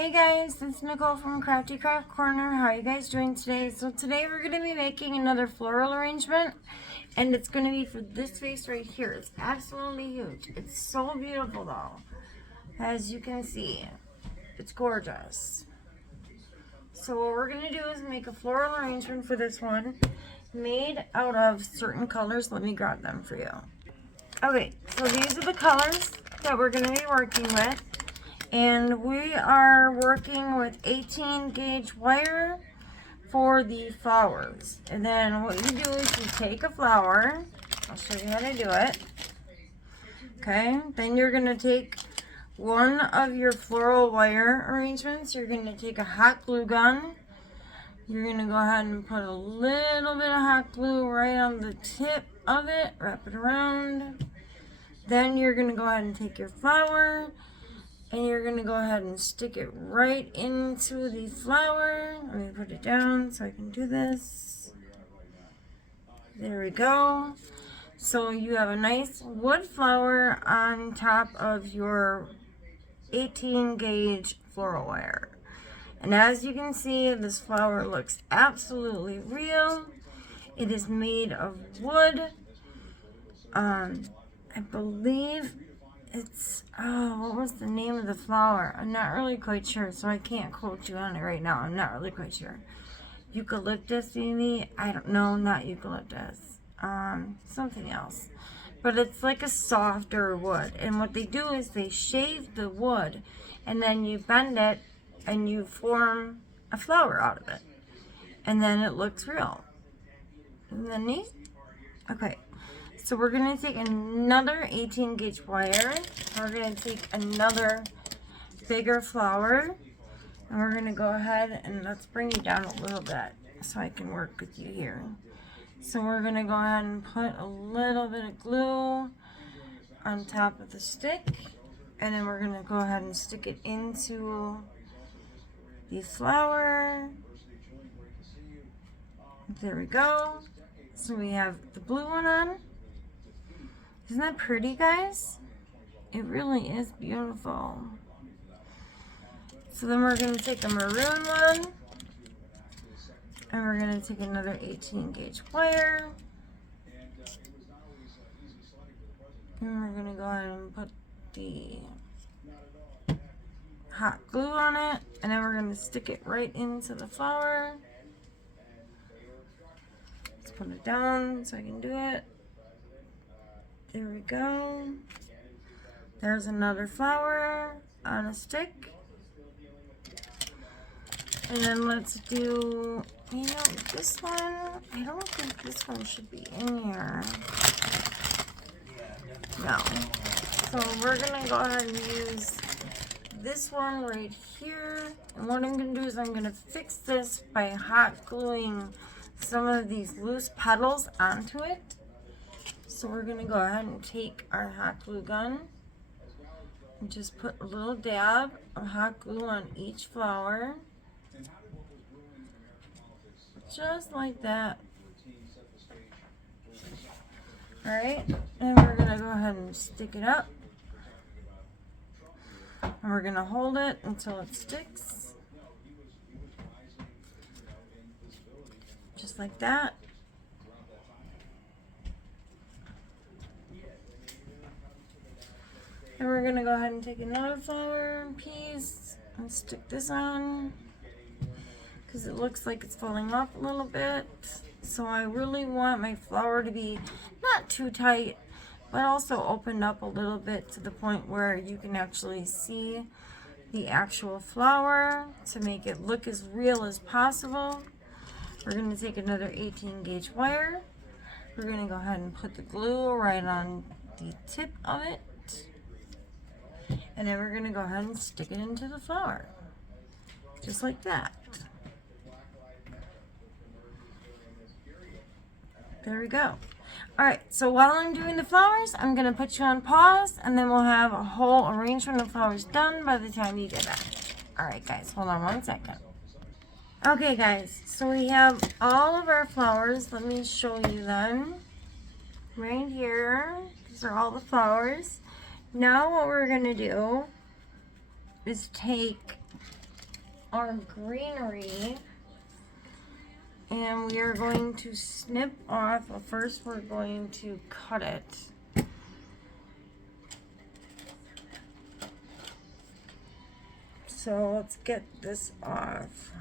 Hey guys, it's Nicole from Crafty Craft Corner. How are you guys doing today? So today we're going to be making another floral arrangement, and it's going to be for this vase right here. It's absolutely huge. It's so beautiful though. As you can see, it's gorgeous. So what we're going to do is make a floral arrangement for this one made out of certain colors. Let me grab them for you. Okay, so these are the colors that we're going to be working with. And we are working with 18 gauge wire for the flowers. And then what you do is you take a flower. I'll show you how to do it. Okay, then you're going to take one of your floral wire arrangements. You're going to take a hot glue gun. You're going to go ahead and put a little bit of hot glue right on the tip of it. Wrap it around. Then you're going to go ahead and take your flower. And you're going to go ahead and stick it right into the flower. Let me put it down so I can do this. There we go. So you have a nice wood flower on top of your 18 gauge floral wire. And as you can see, this flower looks absolutely real. It is made of wood. I believe it's, what was the name of the flower? I'm not really quite sure, so I can't quote you on it right now. I'm not really quite sure. Eucalyptus, maybe? I don't know, not eucalyptus. Something else. But it's like a softer wood. And what they do is they shave the wood, and then you bend it, and you form a flower out of it. And then it looks real. Isn't that neat? Okay. So we're going to take another 18 gauge wire. We're going to take another bigger flower. And we're going to go ahead and let's bring you down a little bit so I can work with you here. So we're going to go ahead and put a little bit of glue on top of the stick. And then we're going to go ahead and stick it into the flower. There we go. So we have the blue one on. Isn't that pretty, guys? It really is beautiful. So then we're going to take a maroon one. And we're going to take another 18 gauge wire. And we're going to go ahead and put the hot glue on it. And then we're going to stick it right into the flower. Let's put it down so I can do it. There we go. There's another flower on a stick. And then let's do, this one, I don't think this one should be in here. No. So we're going to go ahead and use this one right here. And what I'm going to do is I'm going to fix this by hot gluing some of these loose petals onto it. So we're going to go ahead and take our hot glue gun and just put a little dab of hot glue on each flower. Just like that. Alright, and we're going to go ahead and stick it up. And we're going to hold it until it sticks. Just like that. And we're going to go ahead and take another flower piece and stick this on because it looks like it's falling off a little bit. So I really want my flower to be not too tight, but also opened up a little bit to the point where you can actually see the actual flower to make it look as real as possible. We're going to take another 18 gauge wire. We're going to go ahead and put the glue right on the tip of it. And then we're going to go ahead and stick it into the flower. Just like that. There we go. Alright, so while I'm doing the flowers, I'm going to put you on pause, and then we'll have a whole arrangement of flowers done by the time you get back. Alright guys, hold on one second. Okay guys, so we have all of our flowers. Let me show you them. Right here. These are all the flowers. Now what we're going to do is take our greenery. And we are going to snip off. Well, first we're going to cut it. So let's get this off.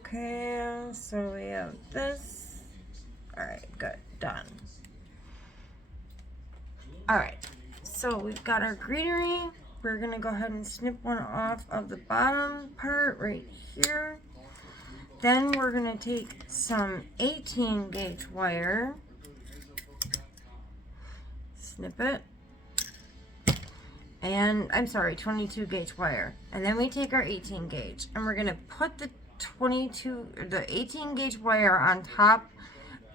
Okay, so we have this. Alright, good, done. Alright, so we've got our greenery. We're gonna go ahead and snip one off of the bottom part right here. Then we're gonna take some 18 gauge wire, snip it, and I'm sorry, 22 gauge wire. And then we take our 18 gauge and we're gonna put the 18 gauge wire on top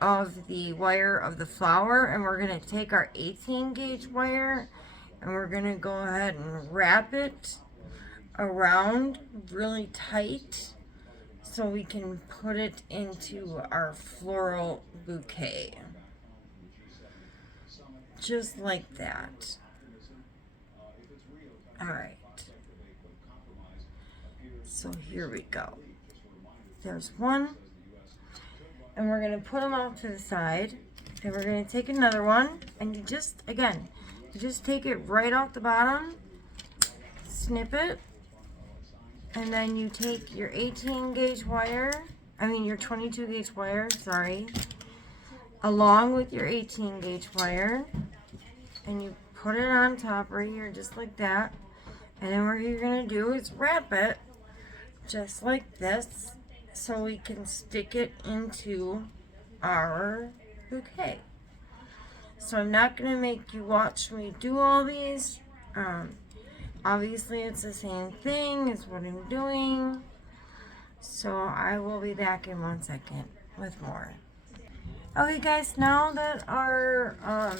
of the wire of the flower, and we're going to take our 18 gauge wire and we're going to go ahead and wrap it around really tight so we can put it into our floral bouquet. Just like that. Alright. So here we go. There's one. And we're going to put them off to the side. Then we're going to take another one. And you just, again, you just take it right off the bottom. Snip it. And then you take your 18 gauge wire. Your 22 gauge wire, sorry. Along with your 18 gauge wire. And you put it on top right here just like that. And then what you're going to do is wrap it just like this, so we can stick it into our bouquet. So I'm not going to make you watch me do all these. Obviously it's the same thing as what I'm doing. So I will be back in 1 second with more. Okay guys, now that our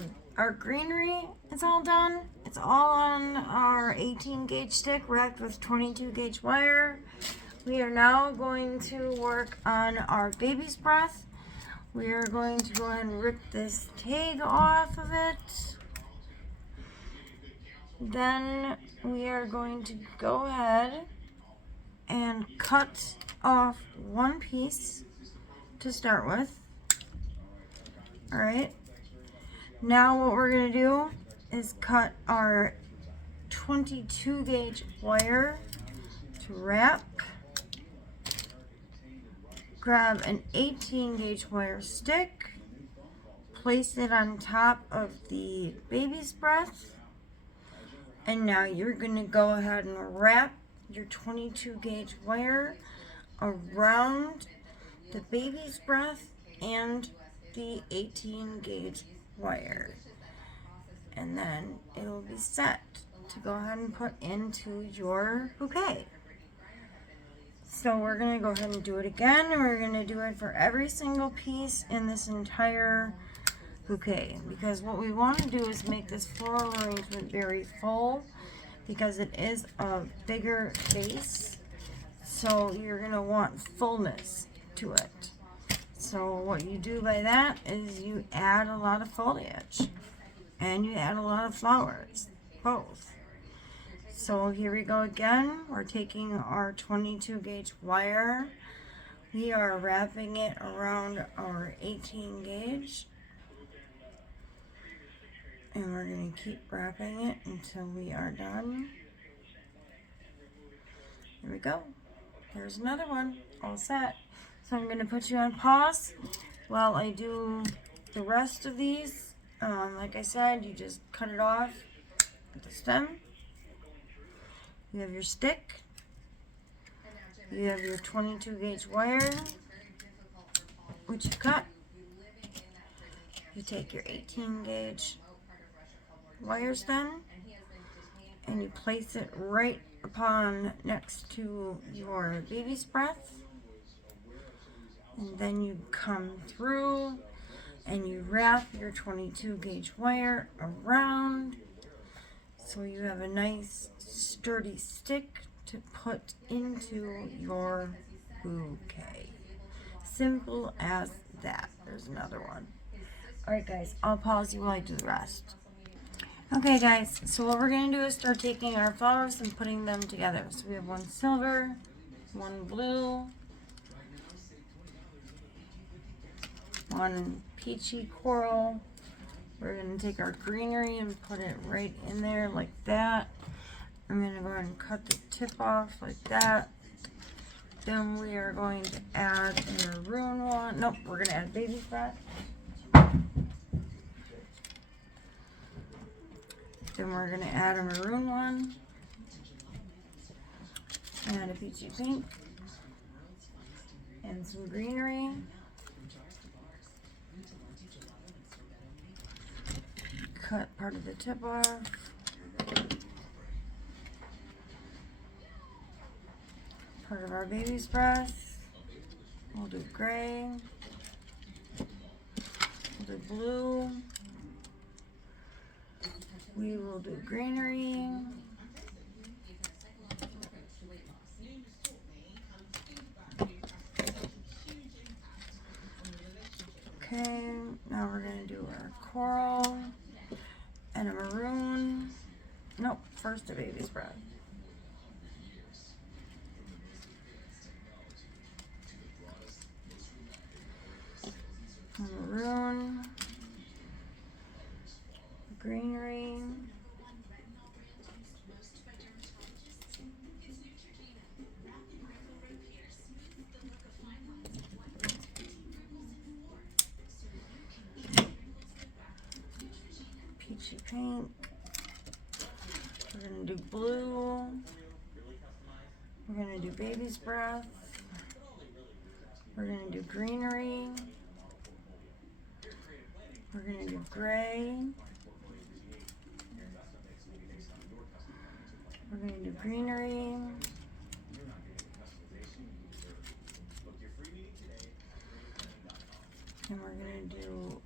greenery is all done, it's all on our 18 gauge stick wrapped with 22 gauge wire. We are now going to work on our baby's breath. We are going to go ahead and rip this tag off of it. Then we are going to go ahead and cut off one piece to start with. Alright. Now what we're going to do is cut our 22 gauge wire to wrap. Grab an 18 gauge wire stick, place it on top of the baby's breath, and now you're going to go ahead and wrap your 22 gauge wire around the baby's breath and the 18 gauge wire, and then it will be set to go ahead and put into your bouquet. So we're going to go ahead and do it again, and we're going to do it for every single piece in this entire bouquet, because what we want to do is make this floral arrangement very full, because it is a bigger vase, so you're going to want fullness to it. So what you do by that is you add a lot of foliage and you add a lot of flowers, both. So here we go again. We're taking our 22 gauge wire. We are wrapping it around our 18 gauge. And we're going to keep wrapping it until we are done. Here we go. There's another one. All set. So I'm going to put you on pause while I do the rest of these. Like I said, you just cut it off at the stem. You have your stick. You have your 22 gauge wire, which you cut. You take your 18 gauge wire stem and you place it right upon next to your baby's breath. And then you come through and you wrap your 22 gauge wire around, so you have a nice sturdy stick to put into your bouquet. Simple as that. There's another one. Alright guys, I'll pause you while I do the rest. Okay guys, so what we're going to do is start taking our flowers and putting them together. So we have one silver, one blue, one peachy coral. We're going to take our greenery and put it right in there like that. I'm going to go ahead and cut the tip off like that. Then we are going to add a maroon one. Nope, we're going to add baby's breath. Then we're going to add a maroon one. And a peachy pink. And some greenery. Cut part of the tip off. Part of our baby's breath. We'll do gray. We'll do blue. We will do greenery. Okay, now we're going to do our coral and a maroon. Nope, first a baby's breath. Maroon, greenery, peachy pink. We're going to do blue. We're going to do baby's breath. We're going to do greenery. We're going to do gray. We're going to do greenery. And we're going to do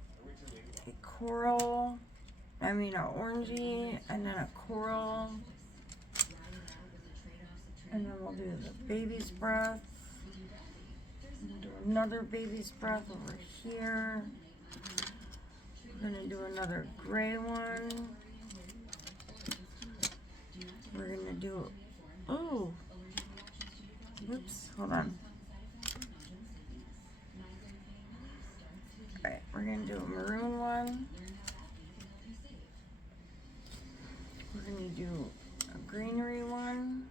a coral. An orangey, and then a coral. And then we'll do the baby's breath. We'll do another baby's breath over here. We're going to do another gray one. We're going to do, oh, whoops, hold on. Alright, we're going to do a maroon one. We're going to do a greenery one.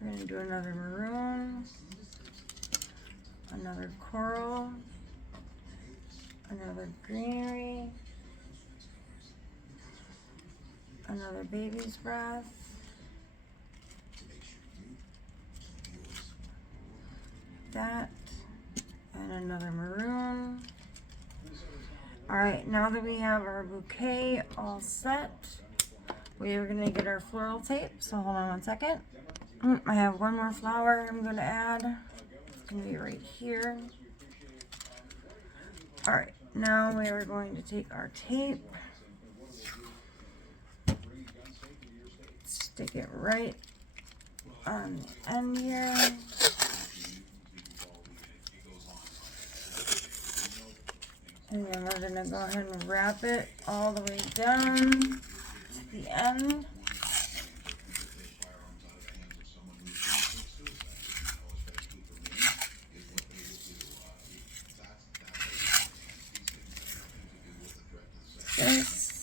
We're going to do another maroon, another coral, another greenery, another baby's breath, that, and another maroon. Alright, now that we have our bouquet all set, we are going to get our floral tape, so hold on one second. I have one more flower I'm going to add. It's going to be right here. Alright, now we are going to take our tape, stick it right on the end here. And then we're going to go ahead and wrap it all the way down to the end. This.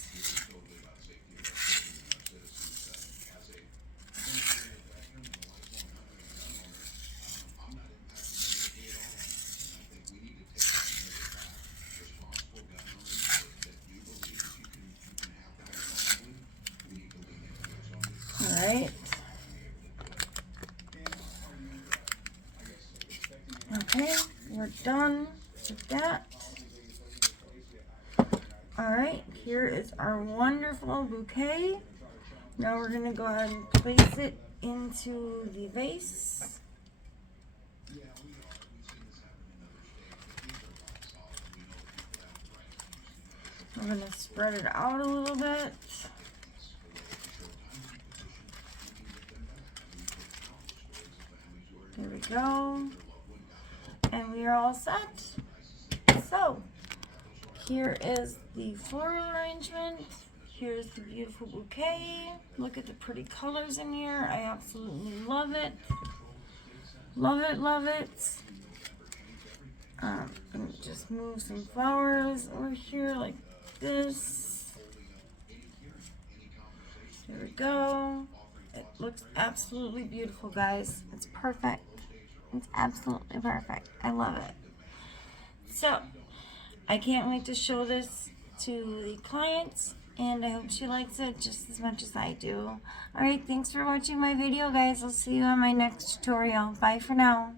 All right. Okay, we're done with that. Alright, here is our wonderful bouquet. Now we're going to go ahead and place it into the vase. We're going to spread it out a little bit. There we go. And we are all set. So, here is the floral arrangement. Here's the beautiful bouquet. Look at the pretty colors in here. I absolutely love it. Love it, love it. Let me just move some flowers over here like this. There we go. It looks absolutely beautiful, guys. It's perfect. It's absolutely perfect. I love it. So, I can't wait to show this to the client, and I hope she likes it just as much as I do. Alright, thanks for watching my video, guys. I'll see you on my next tutorial. Bye for now.